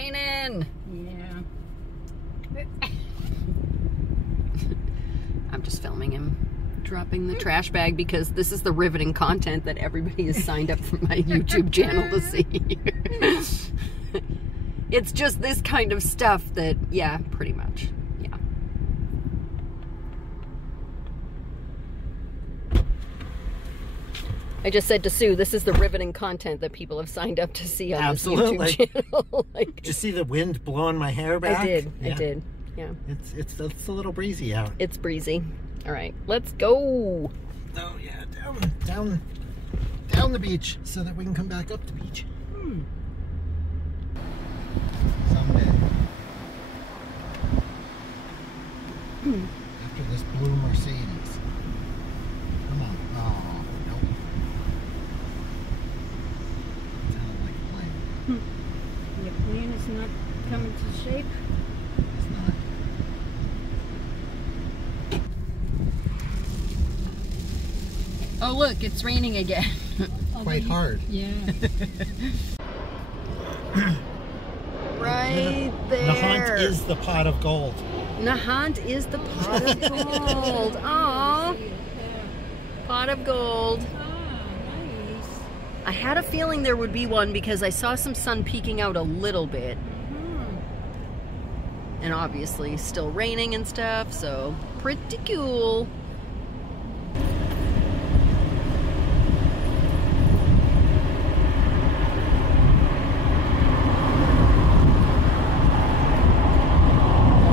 raining. Yeah. I'm just filming him dropping the trash bag because this is the riveting content that everybody has signed up for my YouTube channel to see. It's just this kind of stuff that, yeah, pretty much. Yeah. I just said to Sue, this is the riveting content that people have signed up to see on this YouTube channel. Like, did you see the wind blowing my hair back? I did. Yeah. I did. Yeah. It's a little breezy out. It's breezy. All right, let's go. Oh yeah, down the beach so that we can come back up the beach. Someday. After this blue Mercedes. Come on. Oh, nope. Sounded like a plane. Your plane is not coming to shape? It's not. Oh, look, it's raining again. Quite hard. Yeah. Right there. Nahant is the pot of gold. Nahant is the pot of gold. Aww. Pot of gold. Nice. I had a feeling there would be one because I saw some sun peeking out a little bit. And obviously still raining and stuff, so pretty cool.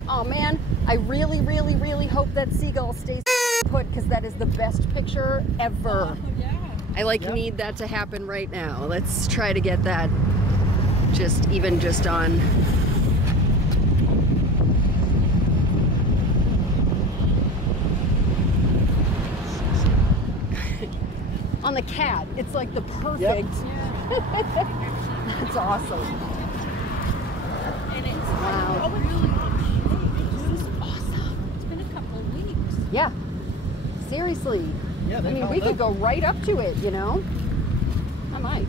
Oh man, I really, really, really hope that seagull stays put because that is the best picture ever. Yeah. I need that to happen right now. Let's try to get that just on. On the cat. It's like the perfect. Yeah. That's awesome. And it's Wow. really good shape. Awesome. It's been a couple of weeks. Yeah. Seriously. Yeah, I mean, we could go right up to it, you know? I might.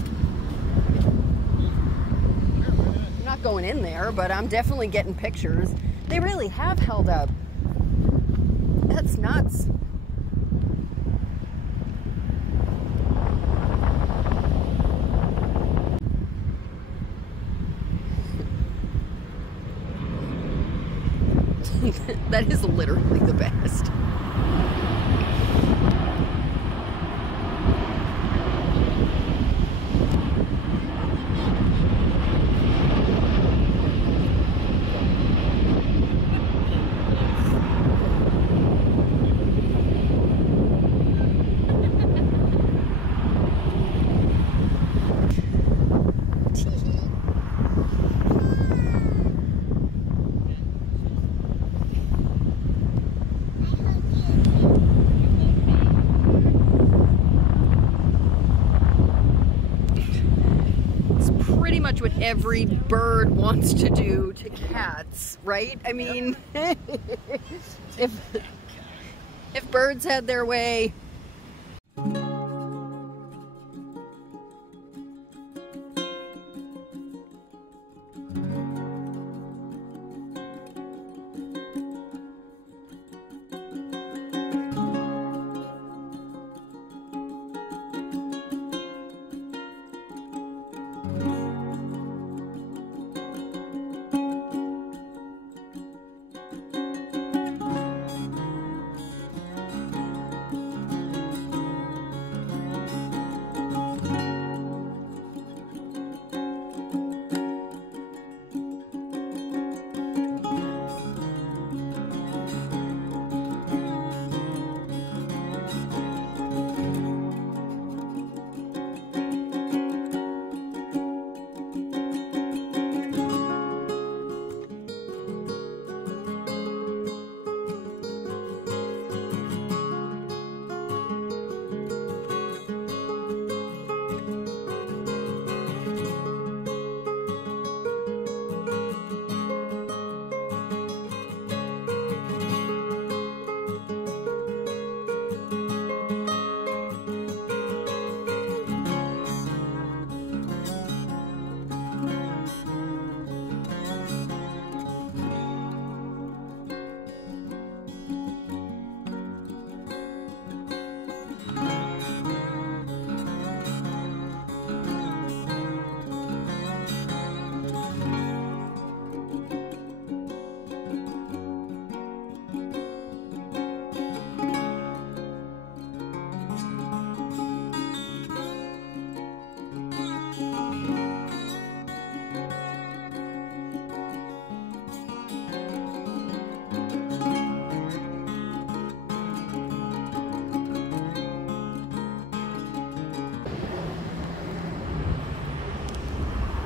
I'm not going in there, but I'm definitely getting pictures. They really have held up. That's nuts. That is literally the best. Pretty much what every bird wants to do to cats, right? I mean, if birds had their way.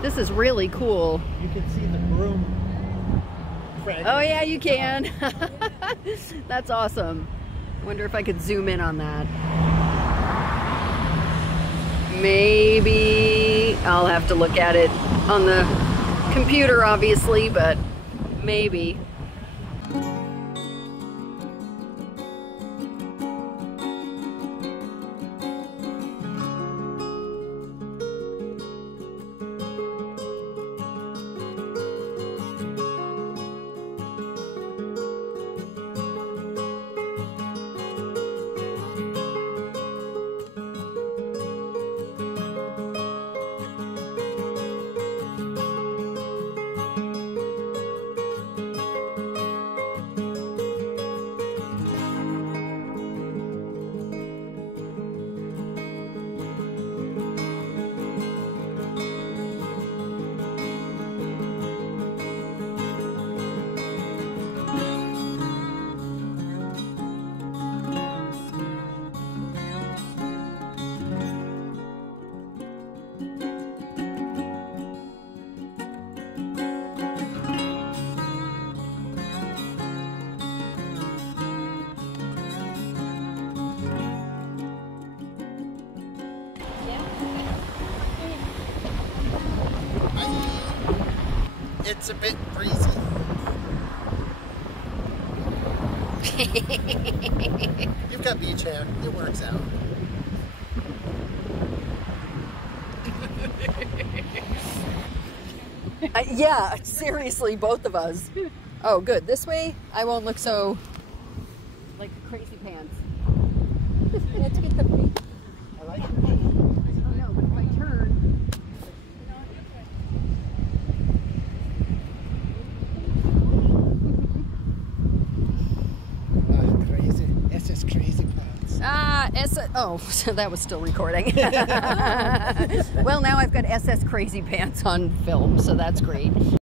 This is really cool. You can see the broom. Oh yeah, you can. That's awesome. I wonder if I could zoom in on that. Maybe I'll have to look at it on the computer, obviously, but maybe. It's a bit breezy. You've got beach hair. It works out. Yeah, seriously, both of us. Oh, good. This way, I won't look so like crazy pants. Let's get the beach. I like it. Oh no, but if I turn. Crazy. SS crazy pants. Oh, so that was still recording. Well, now I've got SS Crazy Pants on film, so that's great.